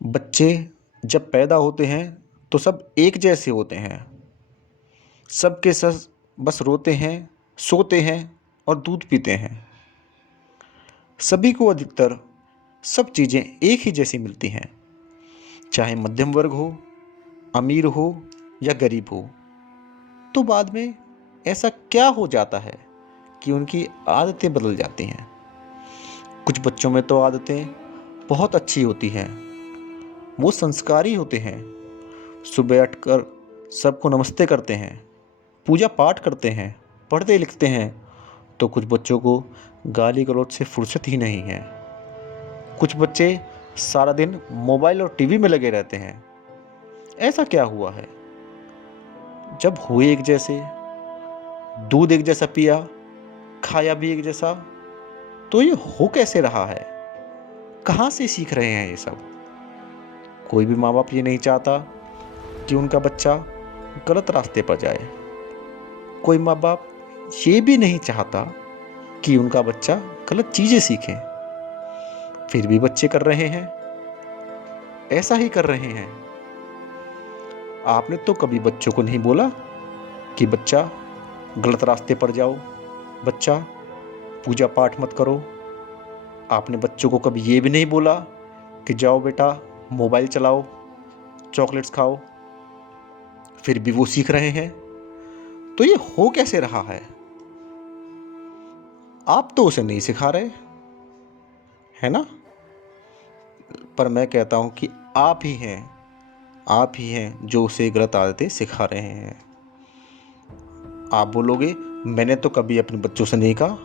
बच्चे जब पैदा होते हैं तो सब एक जैसे होते हैं। सबके सब बस रोते हैं, सोते हैं और दूध पीते हैं। सभी को अधिकतर सब चीज़ें एक ही जैसी मिलती हैं, चाहे मध्यम वर्ग हो, अमीर हो या गरीब हो। तो बाद में ऐसा क्या हो जाता है कि उनकी आदतें बदल जाती हैं। कुछ बच्चों में तो आदतें बहुत अच्छी होती हैं, वो संस्कारी होते हैं। सुबह उठकर सबको नमस्ते करते हैं, पूजा पाठ करते हैं, पढ़ते लिखते हैं। तो कुछ बच्चों को गाली गलौज से फुर्सत ही नहीं है। कुछ बच्चे सारा दिन मोबाइल और टीवी में लगे रहते हैं। ऐसा क्या हुआ है? जब हुए एक जैसे, दूध एक जैसा पिया, खाया भी एक जैसा, तो ये हो कैसे रहा है? कहाँ से सीख रहे हैं ये सब? कोई भी माँ बाप ये नहीं चाहता कि उनका बच्चा गलत रास्ते पर जाए। कोई माँ बाप ये भी नहीं चाहता कि उनका बच्चा गलत चीज़ें सीखे। फिर भी बच्चे कर रहे हैं, ऐसा ही कर रहे हैं। आपने तो कभी बच्चों को नहीं बोला कि बच्चा गलत रास्ते पर जाओ, बच्चा पूजा पाठ मत करो। आपने बच्चों को कभी ये भी नहीं बोला कि जाओ बेटा मोबाइल चलाओ, चॉकलेट्स खाओ। फिर भी वो सीख रहे हैं। तो ये हो कैसे रहा है? आप तो उसे नहीं सिखा रहे, है ना? पर मैं कहता हूं कि आप ही हैं जो उसे गलत आदतें सिखा रहे हैं। आप बोलोगे मैंने तो कभी अपने बच्चों से नहीं कहा।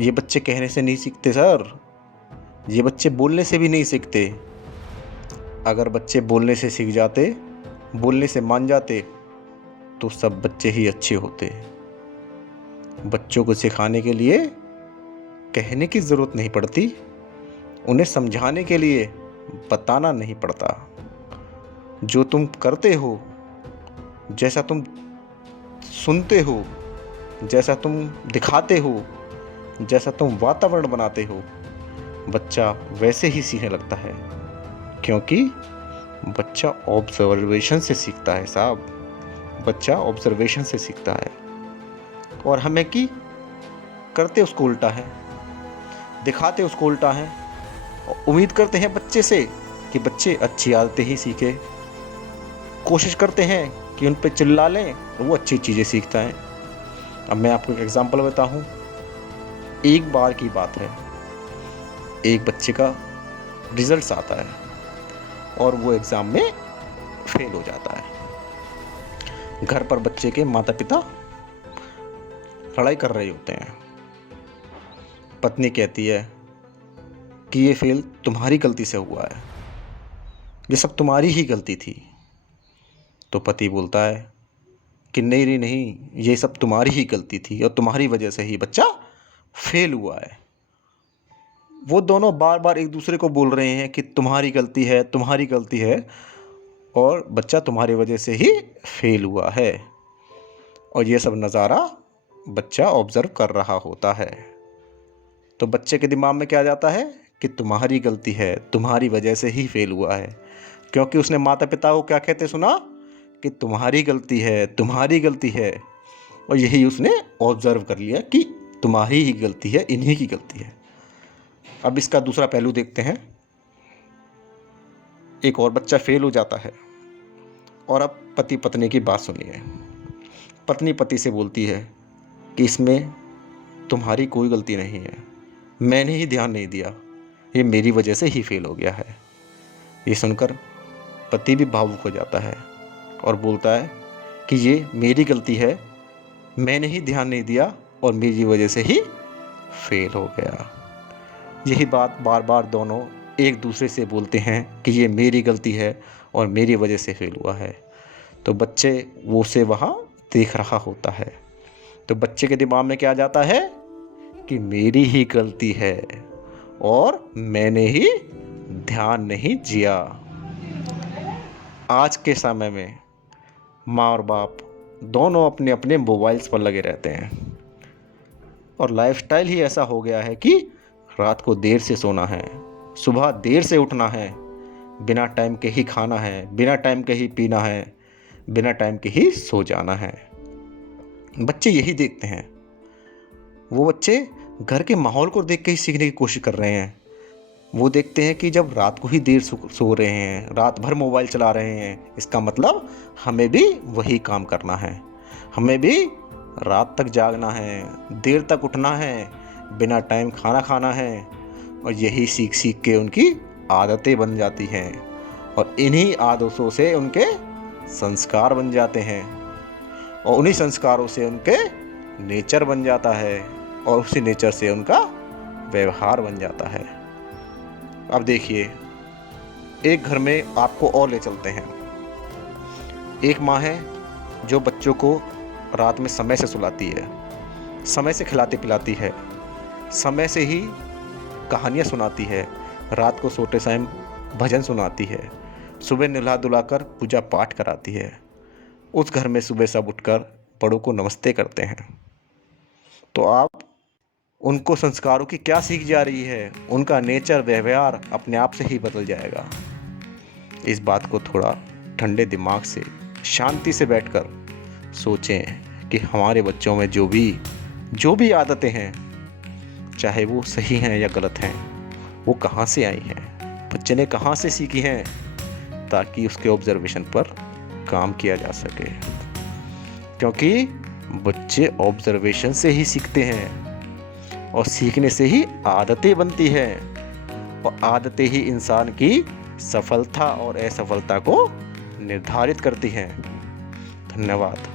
ये बच्चे कहने से नहीं सीखते सर, ये बच्चे बोलने से भी नहीं सीखते। अगर बच्चे बोलने से सीख जाते, बोलने से मान जाते, तो सब बच्चे ही अच्छे होते। बच्चों को सिखाने के लिए कहने की ज़रूरत नहीं पड़ती, उन्हें समझाने के लिए बताना नहीं पड़ता। जो तुम करते हो, जैसा तुम सुनते हो, जैसा तुम दिखाते हो, जैसा तुम वातावरण बनाते हो, बच्चा वैसे ही सीखने लगता है। क्योंकि बच्चा ऑब्जर्वेशन से सीखता है साहब, बच्चा ऑब्जर्वेशन से सीखता है। और हमें कि करते उसको उल्टा है, दिखाते उसको उल्टा है, और उम्मीद करते हैं बच्चे से कि बच्चे अच्छी आदतें ही सीखे। कोशिश करते हैं कि उन पे चिल्ला लें तो वो अच्छी चीज़ें सीखता है। अब मैं आपको एक एग्जांपल बताता हूँ। एक बार की बात है, एक बच्चे का रिजल्ट्स आता है और वो एग्ज़ाम में फेल हो जाता है। घर पर बच्चे के माता पिता लड़ाई कर रहे होते हैं। पत्नी कहती है कि ये फेल तुम्हारी गलती से हुआ है, ये सब तुम्हारी ही गलती थी। तो पति बोलता है कि नहीं रे नहीं, ये सब तुम्हारी ही गलती थी और तुम्हारी वजह से ही बच्चा फेल हुआ है। वो दोनों बार बार एक दूसरे को बोल रहे हैं कि तुम्हारी गलती है, तुम्हारी गलती है, और बच्चा तुम्हारी वजह से ही फेल हुआ है। और ये सब नज़ारा बच्चा ऑब्ज़र्व कर रहा होता है। तो बच्चे के दिमाग में क्या जाता है कि तुम्हारी गलती है, तुम्हारी वजह से ही फेल हुआ है। क्योंकि उसने माता पिता को क्या कहते सुना कि तुम्हारी गलती है, तुम्हारी गलती है। और यही उसने ऑब्ज़र्व कर लिया कि तुम्हारी ही गलती है, इन्हीं की गलती है। अब इसका दूसरा पहलू देखते हैं। एक और बच्चा फेल हो जाता है और अब पति पत्नी की बात सुनिए। पत्नी पति से बोलती है कि इसमें तुम्हारी कोई गलती नहीं है, मैंने ही ध्यान नहीं दिया, ये मेरी वजह से ही फेल हो गया है। ये सुनकर पति भी भावुक हो जाता है और बोलता है कि ये मेरी गलती है, मैंने ही ध्यान नहीं दिया और मेरी वजह से ही फेल हो गया। यही बात बार बार दोनों एक दूसरे से बोलते हैं कि ये मेरी गलती है और मेरी वजह से फेल हुआ है। तो बच्चे वो उसे वहाँ देख रहा होता है। तो बच्चे के दिमाग में क्या जाता है कि मेरी ही गलती है और मैंने ही ध्यान नहीं दिया। आज के समय में माँ और बाप दोनों अपने अपने मोबाइल्स पर लगे रहते हैं और लाइफस्टाइल ही ऐसा हो गया है कि रात को देर से सोना है, सुबह देर से उठना है, बिना टाइम के ही खाना है, बिना टाइम के ही पीना है, बिना टाइम के ही सो जाना है। बच्चे यही देखते हैं। वो बच्चे घर के माहौल को देख के ही सीखने की कोशिश कर रहे हैं। वो देखते हैं कि जब रात को ही देर सो रहे हैं, रात भर मोबाइल चला रहे हैं, इसका मतलब हमें भी वही काम करना है, हमें भी रात तक जागना है, देर तक उठना है, बिना टाइम खाना खाना है। और यही सीख सीख के उनकी आदतें बन जाती हैं और इन्हीं आदतों से उनके संस्कार बन जाते हैं और उन्हीं संस्कारों से उनके नेचर बन जाता है और उसी नेचर से उनका व्यवहार बन जाता है। अब देखिए, एक घर में आपको और ले चलते हैं। एक माँ है जो बच्चों को रात में समय से सुलाती है, समय से खिलाती पिलाती है, समय से ही कहानियाँ सुनाती है, रात को सोते समय भजन सुनाती है, सुबह नहला धुलाकर पूजा पाठ कराती है। उस घर में सुबह सब उठकर बड़ों को नमस्ते करते हैं। तो आप उनको संस्कारों की क्या सीख जा रही है? उनका नेचर व्यवहार अपने आप से ही बदल जाएगा। इस बात को थोड़ा ठंडे दिमाग से शांति से बैठकर सोचें कि हमारे बच्चों में जो भी आदतें हैं, चाहे वो सही हैं या गलत हैं, वो कहाँ से आई हैं, बच्चे ने कहाँ से सीखी हैं, ताकि उसके ऑब्जर्वेशन पर काम किया जा सके। क्योंकि बच्चे ऑब्जर्वेशन से ही सीखते हैं और सीखने से ही आदतें बनती हैं और आदतें ही इंसान की सफलता और असफलता को निर्धारित करती हैं। धन्यवाद।